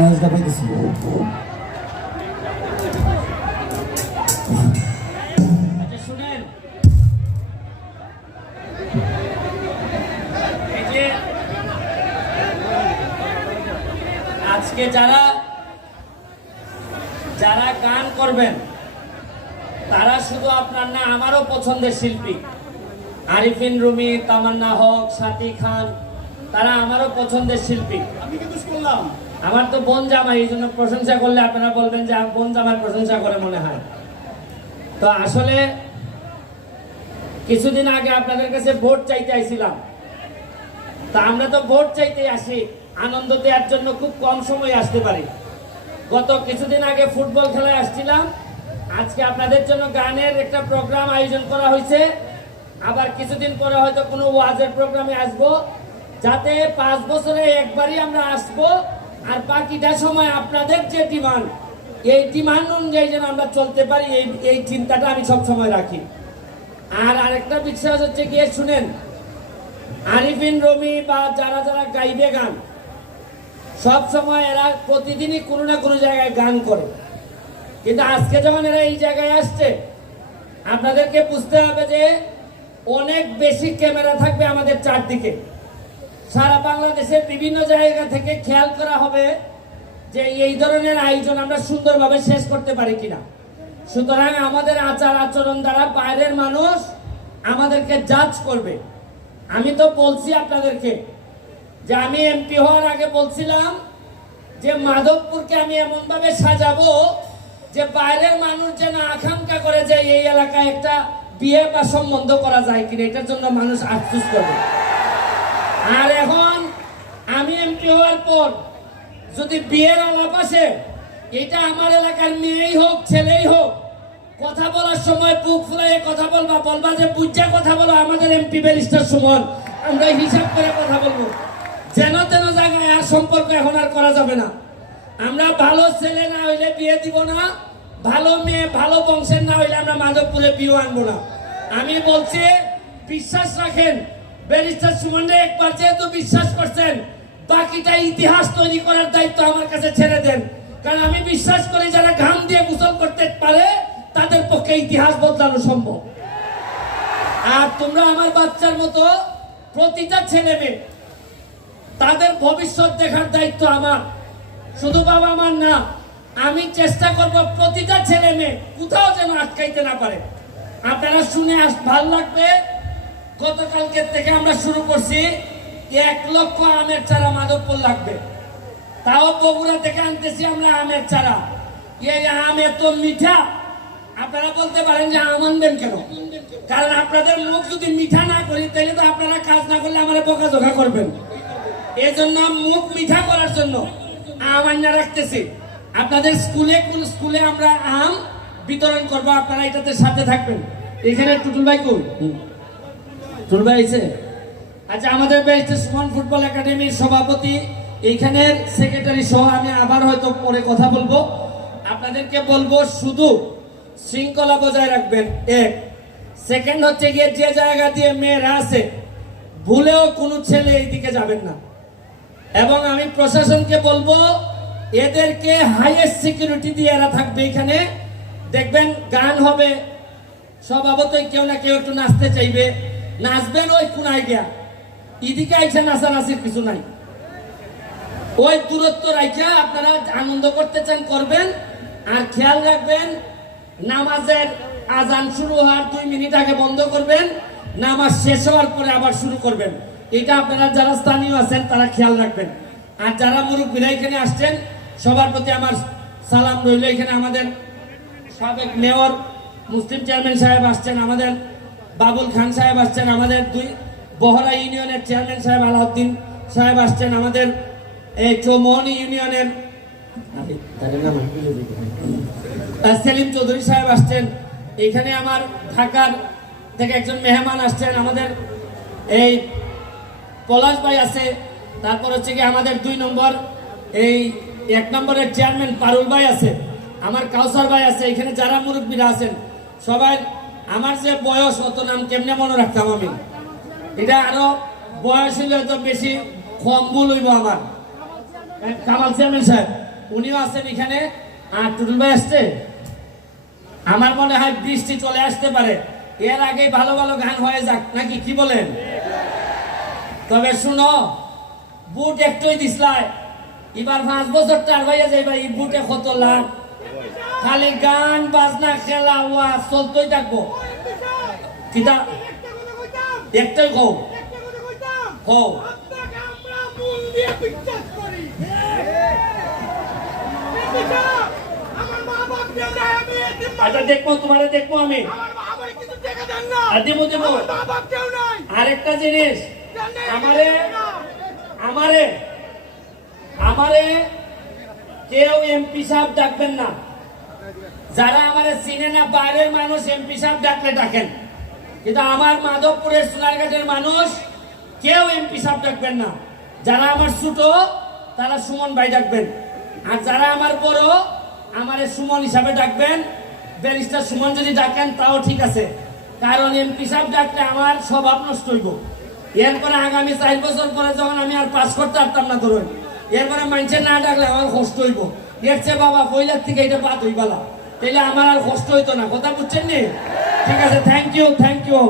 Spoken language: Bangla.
নয়েজটা পাইতেছি। আচ্ছা শুনেন, এই যে আজকে যারা যারা গান করবেন তারা শুধু আপনার না, আমারও পছন্দের শিল্পী আরিফিন রুমি, তামান্না হক, সাথী খান, তারা আমারও পছন্দের শিল্পী। আমি কিন্তু শুনলাম আমার তো বোন জামাই, এই জন্য প্রশংসা করলে আপনারা বলবেন যে বোন জামাই প্রশংসা করে মনে হয়। তো আসলে কিছুদিন আগে আপনাদের কাছে ভোট চাইতে আইছিলাম। তা আমরা তো ভোট চাইতে আসি, আনন্দ দেওয়ার জন্য খুব কম সময় আসতে পারি। গত কিছুদিন আগে ফুটবল খেলায় আসছিলাম, আজকে আপনাদের জন্য গানের একটা প্রোগ্রাম আয়োজন করা হয়েছে। আবার কিছুদিন পরে হয়তো কোনো ওয়াজের প্রোগ্রামে আসবো, যাতে 5 বছরে একবারই আমরা আসবো। আর বাকিটা সময় আপনাদের যে ডিমান্ড, এই ডিমান্ড অনুযায়ী যেন আমরা চলতে পারি, এই চিন্তাটা আমি সব সময় রাখি। আর আরেকটা বিশ্বাস হচ্ছে গিয়ে শুনেন, আরিফিন রমি বা যারা যারা গাইবে গান, সব সময় এরা প্রতিদিনই কোনো না কোনো জায়গায় গান করে। কিন্তু আজকে যখন এরা এই জায়গায় আসছে, আপনাদেরকে বুঝতে হবে যে অনেক বেশি ক্যামেরা থাকবে আমাদের চারদিকে। সারা বাংলাদেশের বিভিন্ন জায়গা থেকে খেয়াল করা হবে যে এই ধরনের আয়োজন আমরা সুন্দরভাবে শেষ করতে পারি কিনা। সুতরাং আমাদের আচার আচরণ দ্বারা বাইরের মানুষ আমাদেরকে জাজ করবে। আমি তো বলছি আপনাদেরকে যে আমি এমপি হওয়ার আগে বলছিলাম যে মাধবপুরকে আমি এমনভাবে সাজাবো যে বাইরের মানুষ যেন আকাঙ্ক্ষা করে যে এই এলাকায় একটা বিয়ে বা সম্বন্ধ করা যায় কিনা, এটার জন্য মানুষ আফসোস করবে। আর এখন আমি এমপি হওয়ার পর যদি বিয়ের আলাপ আসে, এটা আমার এলাকার মেয়েই হোক ছেলেই হোক, কথা বলার সময় বুক ফুলাইয়ে কথা বলবা যে বুঝা কথা বলো, আমাদের এমপি ব্যারিস্টার সুমন, আমরা হিসাব করে কথা বলবো। যেন তেন জায়গায় আর সম্পর্ক এখন আর করা যাবে না। আমরা ভালো ছেলে না হইলে বিয়ে দিব না, ভালো মেয়ে ভালো বংশের না হইলে আমরা মাধবপুরে বিয়ে আনবো না। আমি বলছি বিশ্বাস রাখেন, ব্যারিস্টার সুমনরে একবার যেহেতু বিশ্বাস করছেন, বাকিটা ইতিহাস তৈরি করার দায়িত্ব আমার কাছে ছেড়ে দেন। কারণ আমি বিশ্বাস করি যারা ঘাম দিয়ে গোসল করতে পারে তাদের পক্ষে ইতিহাস বদলানো সম্ভব। আর তোমরা আমার বাচ্চার মতো প্রতিটা ছেলে মেয়ে, তাদের ভবিষ্যৎ দেখার দায়িত্ব আমার, শুধু বাবা আমার না। আমি চেষ্টা করব প্রতিটা ছেলে মেয়ে কোথাও যেন আটকাইতে না পারে। আপনারা শুনে ভালো লাগবে, গতকালকে থেকে আমরা শুরু করছি 1 লক্ষ আমের চারা মাধবপুর লাগবে। তাও বগুড়া থেকে আনতেছি আমরা আমের চারা। এই আম এত মিঠা, আপনারা বলতে পারেন যে আম আনবেন কেন? কারণ আপনাদের মুখ যদি মিঠা না করি তাহলে তো আপনারা কাজ না করলে আমার বকাঝকা করবেন। এই জন্য মুখ মিঠা করার জন্য আম আন্না রাখতেছি। আপনাদের স্কুলে কোন স্কুলে আমরা আম বিতরণ করব, আপনারা এটাতে সাথে থাকবেন। এখানে টুটুল ভাই কোন? টুটুল ভাই আছে। আচ্ছা, আমাদের ব্যারিস্টার সুমন ফুটবল একাডেমির সভাপতি, এইখানের সেক্রেটারি সহ আমি আবার হয়তো পরে কথা বলবো। আপনাদেরকে বলবো শুধু শৃঙ্খলা বজায় রাখবেন। 1 সেকেন্ড হচ্ছে গিয়ে যে জায়গা দিয়ে মেয়েরা আছে, ভুলেও কোনো ছেলে এইদিকে যাবেন না। এবং আমি প্রশাসনকে বলবো এদেরকে হাইয়েস্ট সিকিউরিটি দিয়ে এরা থাকবে। এখানে দেখবেন গান হবে, স্বভাবতই কেউ না কেউ একটু নাচতে চাইবে, নাচবেন ওই কোনায় গিয়া, এদিকে আইসা নাচানাচির কিছু নাই। ওই দূরত্ব রাখা আপনারা আনন্দ করতে চান করবেন। আর খেয়াল রাখবেন নামাজের আজান শুরু হওয়ার 2 মিনিট আগে বন্ধ করবেন, নামাজ শেষ হওয়ার পরে আবার শুরু করবেন। এটা আপনারা যারা স্থানীয় আছেন তারা খেয়াল রাখবেন। আর যারা মুরব্বীরা এখানে আসছেন সবার প্রতি আমার সালাম রইল। এখানে আমাদের সাবেক মেয়র মুসলিম চেয়ারম্যান সাহেব আসছেন, আমাদের বাবুল খান সাহেব আসছেন, আমাদের 2 বহরা ইউনিয়নের চেয়ারম্যান সাহেব আলাউদ্দিন সাহেব আসছেন, আমাদের এই চৌমোহনী ইউনিয়নের সেলিম চৌধুরী সাহেব আসছেন। এখানে আমার ঢাকার থেকে একজন মেহমান আসছেন, আমাদের এই পলাশ ভাই আছে। তারপর হচ্ছে কি আমাদের 2 নম্বর এই 1 নম্বরের চেয়ারম্যান পারুল ভাই আছে, আমার কাউসার ভাই আছে। এখানে যারা মুরব্বীরা আছেন সবাই, আমার যে বয়স অত নাম কেমনে মনে রাখতাম আমি, এটা আরো বয়স হইলে তো বেশি কম ভুল হইব আমার। কামাল চেয়ারম্যান সাহেব উনিও আছেন এখানে, আর টুটুল ভাই আসছে। আমার মনে হয় বৃষ্টি চলে আসতে পারে, এর আগে ভালো ভালো গান হয়ে যাক নাকি, কি বলেন? তবে শুনো, বুট একটুই দিসলাই, এবার 5 বছর টার হয়ে যাইবা, এই বুটে কত লাখ, খালি গান বাজনা খেলা ওয়াজ চলতেই থাকবো। কিতা একটাই কও, কও। আচ্ছা দেখবো, তোমারে দেখবো আমি, দেবো দেবো। আরেকটা জিনিস, আমারে আমারে আমারে কেউ এমপি সাহেব ডাকবেন না। যারা আমারে চিনে না বাইরের মানুষ এমপি সাহেব ডাকলে ডাকেন, কিন্তু আমার মাধবপুরের সোনারঘাটের মানুষ কেউ এমপি সাহেব ডাকবেন না। যারা আমার ছোট তারা সুমন ভাই ডাকবেন, আর যারা আমার বড় আমারে সুমন হিসাবে ডাকবেন। ব্যারিস্টার সুমন যদি ডাকেন তাও ঠিক আছে, কারণ এমপি সাহেব ডাকলে আমার স্বভাব নষ্ট হইব। এরপরে আগামী 4 বছর পরে যখন আমি আর পাস করতে পারতাম না ধরুন, এরপরে মানুষে না ডাকলে আমার কষ্ট হইব। এর চেয়ে বাবা পয়লার থেকে এটা বাদ হইবালা, তাইলে আমার আর কষ্ট হইতো না। কথা বুঝছেন নি? ঠিক আছে, থ্যাংক ইউ, থ্যাংক ইউ।